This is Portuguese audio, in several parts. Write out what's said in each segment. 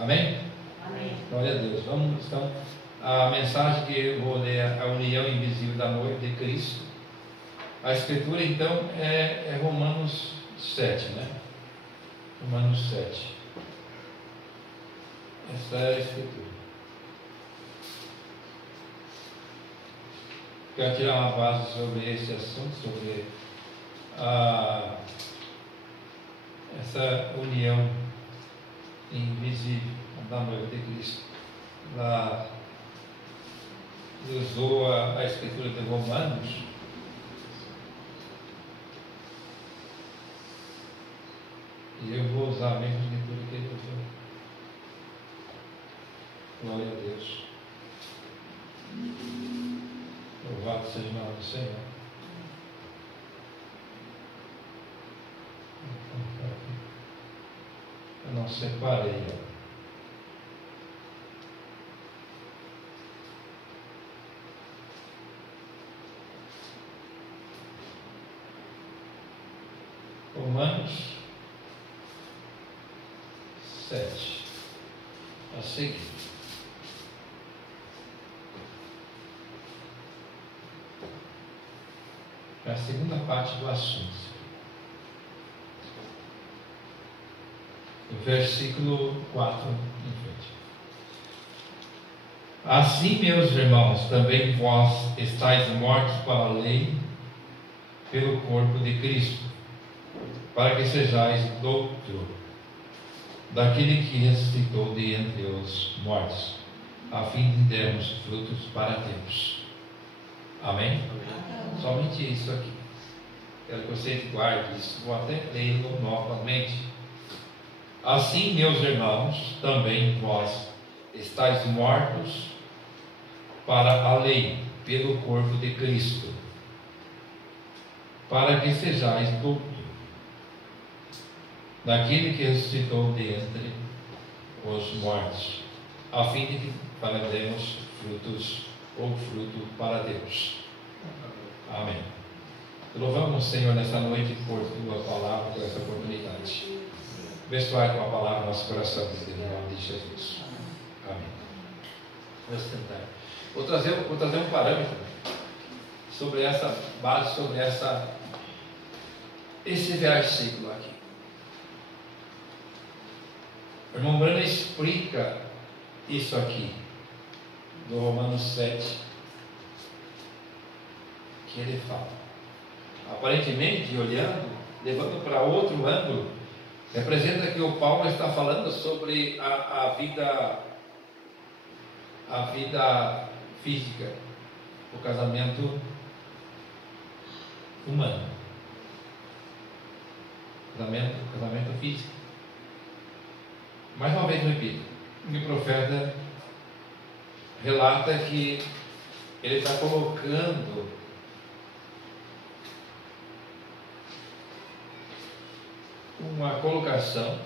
Amém? Amém. Glória a Deus. Vamos então, a mensagem que eu vou ler é a união invisível da noiva de Cristo. A escritura então é Romanos 7, né? Romanos 7. Essa é a escritura. Quero tirar uma base sobre esse assunto, sobre essa união invisível da noiva de Cristo. Ela usou a escritura de Romanos. E eu vou usar a mesma escritura que ele usou. Glória a Deus. Louvado seja o nome do Senhor. Eu não separei. Romanos 7. A seguir. É a segunda parte do assunto. O versículo 4 em frente. Assim, meus irmãos, também vós estáis mortos para a lei, pelo corpo de Cristo, para que sejais douto daquele que ressuscitou de entre os mortos, a fim de termos frutos para Deus. Amém? Somente isso aqui. Quero que você guarde isso. Vou até lê-lo novamente. Assim, meus irmãos, também vós estáis mortos para a lei, pelo corpo de Cristo, para que sejais douto daquele que ressuscitou de entre os mortos, a fim de que daremos frutos ou fruto para Deus. Amém. Louvamos o Senhor nessa noite por tua palavra, por essa oportunidade. Abençoai com a palavra nosso coração, em nome de Jesus. Amém. Vamos tentar. Vou trazer um parâmetro sobre essa base, sobre esse versículo aqui. O irmão Brana explica isso aqui, do Romanos 7, que ele fala. Aparentemente, olhando, levando para outro ângulo, representa que o Paulo está falando sobre a vida física, o casamento humano, casamento físico. Mais uma vez repito, o profeta relata que ele está colocando uma colocação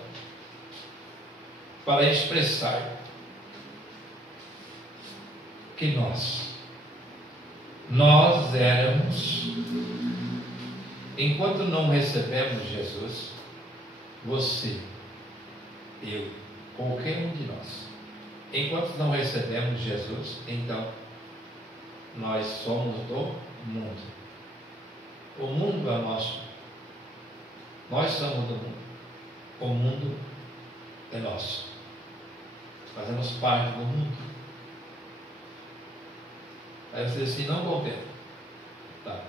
para expressar que nós éramos, enquanto não recebemos Jesus, você, eu, qualquer um de nós, enquanto não recebemos Jesus, então nós somos do mundo. O mundo é nosso. Nós somos do mundo. O mundo é nosso. Fazemos parte do mundo. Aí você diz assim, não contenta. Tá.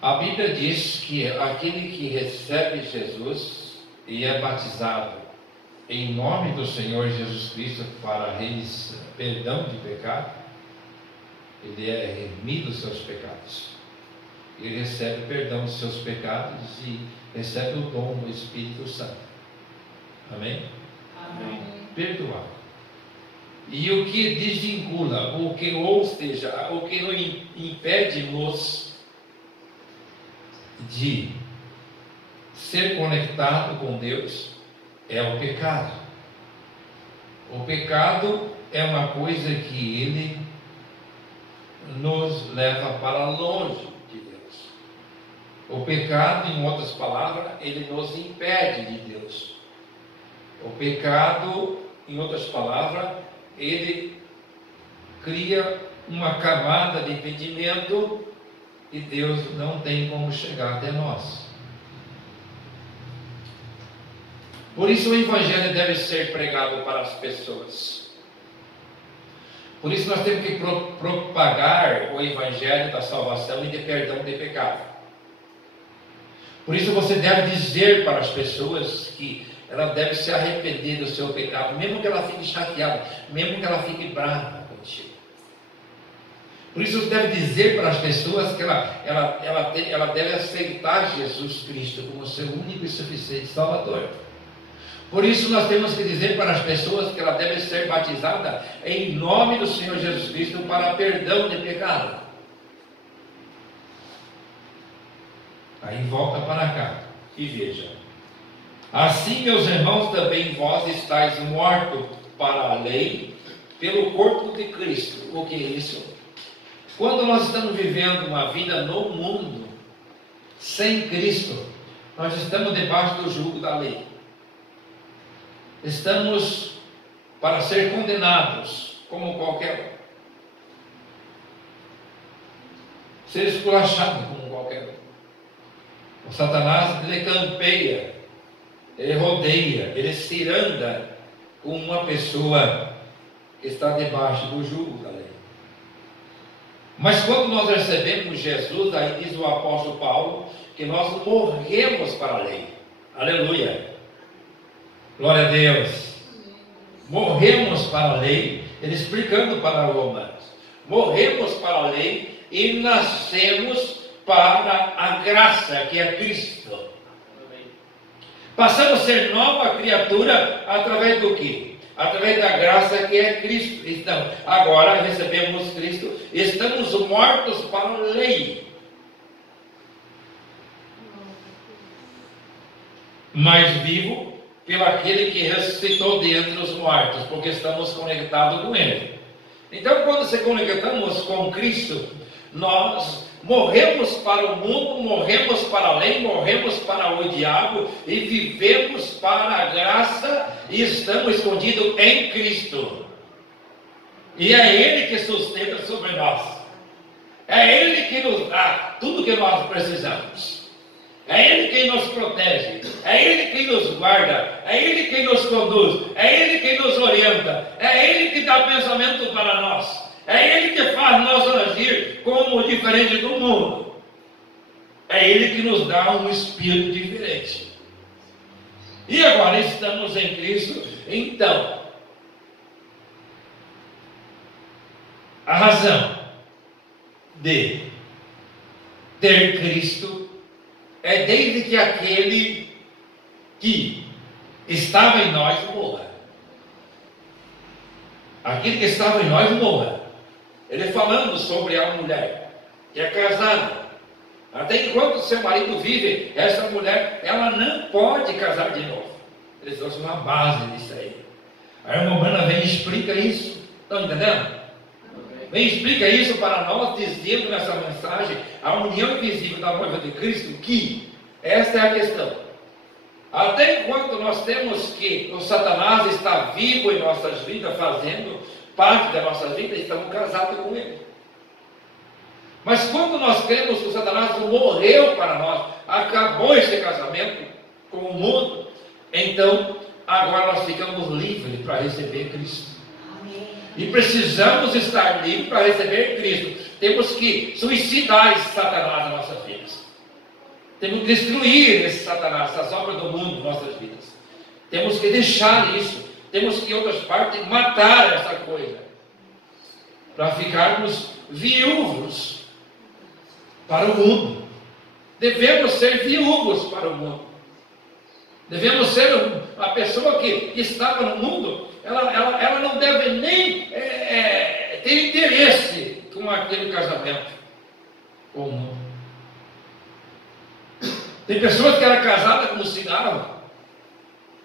A Bíblia diz que aquele que recebe Jesus e é batizado em nome do Senhor Jesus Cristo para perdão de pecado, ele é remido dos seus pecados. Ele recebe perdão dos seus pecados e recebe o dom do Espírito Santo. Amém? Amém. Perdoar. E o que desvincula, ou seja, o que nos impede-nos de ser conectado com Deus é o pecado. O pecado é uma coisa que ele nos leva para longe de Deus. O pecado, em outras palavras, ele nos impede de Deus. O pecado, em outras palavras, ele cria uma camada de impedimento e Deus não tem como chegar até nós. Por isso o Evangelho deve ser pregado para as pessoas. Por isso nós temos que propagar o Evangelho da salvação e de perdão de pecado. Por isso você deve dizer para as pessoas que ela deve se arrepender do seu pecado, mesmo que ela fique chateada, mesmo que ela fique brava contigo. Por isso você deve dizer para as pessoas que ela deve aceitar Jesus Cristo como seu único e suficiente Salvador. Por isso nós temos que dizer para as pessoas que ela deve ser batizada em nome do Senhor Jesus Cristo para perdão de pecado. Aí volta para cá e veja: assim, meus irmãos, também vós estáis mortos para a lei pelo corpo de Cristo. O que é isso? Quando nós estamos vivendo uma vida no mundo sem Cristo, nós estamos debaixo do jugo da lei. Estamos para ser condenados como qualquer um, ser esculachado como qualquer um. O Satanás, ele campeia, ele rodeia, ele ciranda com uma pessoa que está debaixo do jugo da lei. Mas quando nós recebemos Jesus, aí diz o apóstolo Paulo que nós morremos para a lei. Aleluia! Glória a Deus. Morremos para a lei, ele explicando para os romanos. Morremos para a lei e nascemos para a graça, que é Cristo. Passamos a ser nova criatura através do quê? Através da graça que é Cristo. Então, agora recebemos Cristo, estamos mortos para a lei, mas vivo pelo aquele que ressuscitou dentre os mortos, porque estamos conectados com Ele. Então, quando se conectamos com Cristo, nós morremos para o mundo, morremos para a lei, morremos para o diabo e vivemos para a graça e estamos escondidos em Cristo. E é Ele que sustenta sobre nós. É Ele que nos dá tudo que nós precisamos. É Ele quem nos protege, é Ele quem nos guarda, é Ele quem nos conduz, é Ele quem nos orienta, é Ele que dá pensamento para nós, é Ele que faz nós agir como diferente do mundo, é Ele que nos dá um espírito diferente. E agora estamos em Cristo, então, a razão de ter Cristo é desde que aquele que estava em nós morra. Aquele que estava em nós morra. Ele falando sobre a mulher que é casada. Até enquanto seu marido vive, essa mulher, ela não pode casar de novo. Eles trouxeram uma base disso aí. A irmã Humana vem e explica isso. Estão entendendo? Vem e explica isso para nós, dizendo nessa mensagem a união invisível da noiva de Cristo, que esta é a questão. Até enquanto nós temos que o Satanás está vivo em nossas vidas, fazendo parte da nossa vida, estamos casados com ele. Mas quando nós cremos que o Satanás morreu para nós, acabou esse casamento com o mundo, então agora nós ficamos livres para receber Cristo. E precisamos estar livres para receber Cristo. Temos que suicidar esse Satanás nas nossas vidas. Temos que destruir esse Satanás, essas obras do mundo em nossas vidas. Temos que deixar isso. Temos que, em outras partes, matar essa coisa. Para ficarmos viúvos para o mundo. Devemos ser viúvos para o mundo. Devemos ser a pessoa que estava no mundo. Ela não deve nem ter interesse com aquele casamento com o mundo. Tem pessoas que eram casadas com cigarro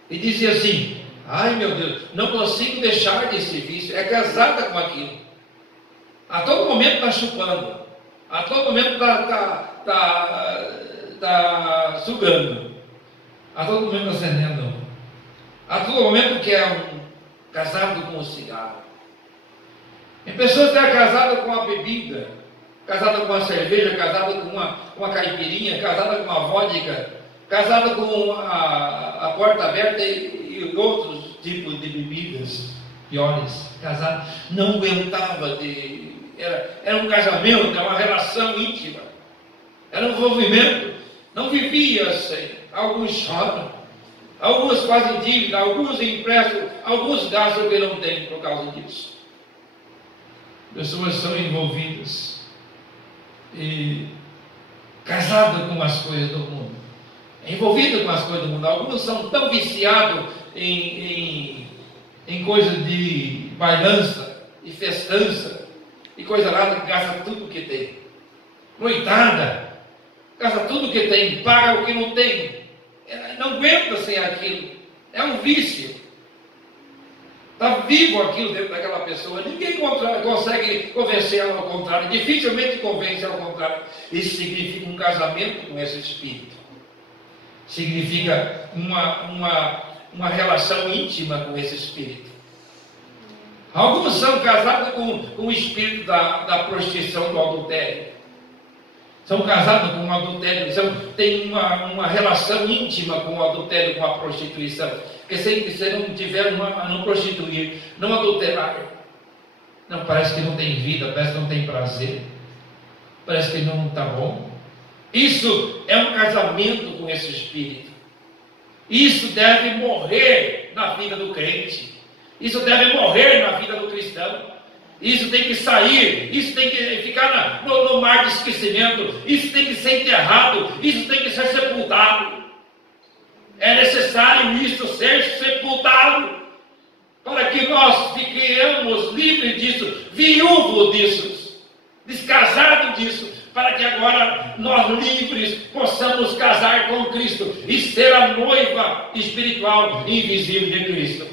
e diziam assim: ai meu Deus, não consigo deixar desse vício. É casada com aquilo. A todo momento está chupando, a todo momento está sugando, a todo momento acendendo A todo momento que é casado com o cigarro. Tem pessoas que estão casadas com a bebida, casada com a cerveja, casada com uma caipirinha, casada com uma vodka, casada com a porta aberta e outros tipos de bebidas piores. Casado, não aguentava era um casamento, era uma relação íntima, era um envolvimento, não vivia sem. Alguns choram, alguns fazem dívida, alguns emprestam, alguns gastam o que não têm por causa disso. Pessoas são envolvidas e casadas com as coisas do mundo, envolvidas com as coisas do mundo. Alguns são tão viciados em coisas de bailança e festança e coisa lá que gasta tudo que tem. Noitada, gasta tudo que tem, paga o que não tem, não aguenta sem aquilo, é um vício. Está vivo aquilo dentro daquela pessoa. Ninguém consegue convencer ela ao contrário. Dificilmente convence ao contrário. Isso significa um casamento com esse espírito. Significa uma relação íntima com esse espírito. Alguns são casados com o espírito da prostituição, do adultério. São casados com o adultério. Têm uma relação íntima com o adultério, com a prostituição. Porque se você não tiver, não prostituir, não adulterar, não, parece que não tem vida, parece que não tem prazer, parece que não está bom. Isso é um casamento com esse espírito. Isso deve morrer na vida do crente. Isso deve morrer na vida do cristão. Isso tem que sair, isso tem que ficar no mar de esquecimento, isso tem que ser enterrado, isso tem que ser sepultado. É necessário isso ser sepultado, para que nós fiquemos livres disso, viúvos disso, descasados disso, para que agora nós livres possamos casar com Cristo e ser a noiva espiritual e invisível de Cristo.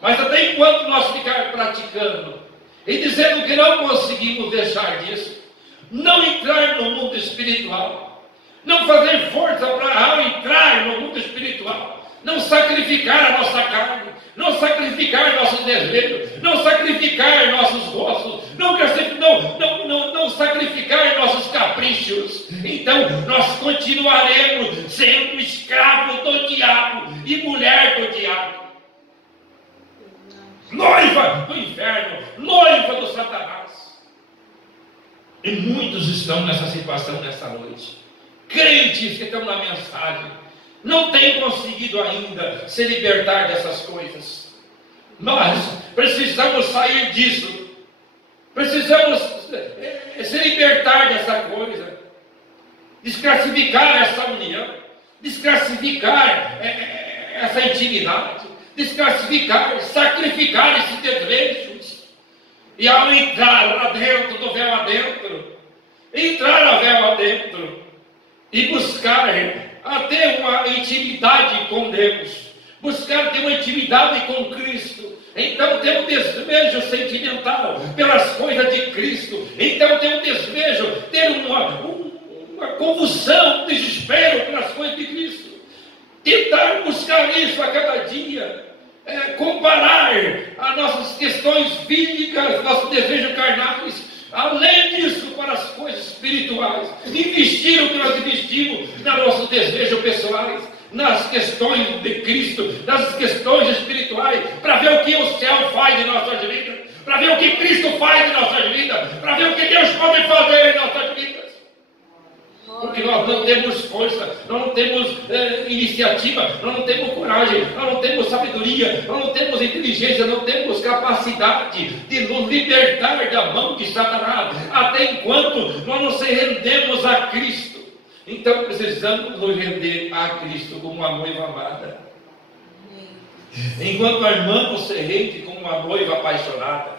Mas até enquanto nós ficarmos praticando e dizendo que não conseguimos deixar disso, não entrar no mundo espiritual, não fazer força para entrar no mundo espiritual, não sacrificar a nossa carne, não sacrificar nossos desejos, não sacrificar nossos gostos, não sacrificar nossos caprichos, então nós continuaremos sendo escravos do diabo e mulher do diabo, noiva do inferno, noiva do Satanás. E muitos estão nessa situação nessa noite. Crentes que estão na mensagem não têm conseguido ainda se libertar dessas coisas. Nós precisamos sair disso. Precisamos se libertar dessa coisa. Desclassificar essa união. Desclassificar essa intimidade. Desclassificar, sacrificar esses desejos. E ao entrar lá dentro do véu adentro, entrar a véu adentro, e buscar até uma intimidade com Deus, buscar ter uma intimidade com Cristo, então ter um desejo sentimental pelas coisas de Cristo, então ter um desejo, ter uma convulsão, um desespero pelas coisas de Cristo, tentar buscar isso a cada dia, comparar as nossas questões físicas, nossos desejos carnais, além disso, para as coisas espirituais, investir o que nós investimos nos nossos desejos pessoais, nas questões de Cristo, nas questões espirituais, para ver o que o céu faz em nossas vidas, para ver o que Cristo faz em nossas vidas, para ver o que Deus pode fazer em nossas vidas. Porque nós não temos força, nós não temos iniciativa, nós não temos coragem, nós não temos sabedoria, nós não temos inteligência, não temos capacidade de nos libertar da mão de Satanás, até enquanto nós não se rendemos a Cristo. Então precisamos nos render a Cristo como uma noiva amada. Enquanto a irmã não se rende como uma noiva apaixonada,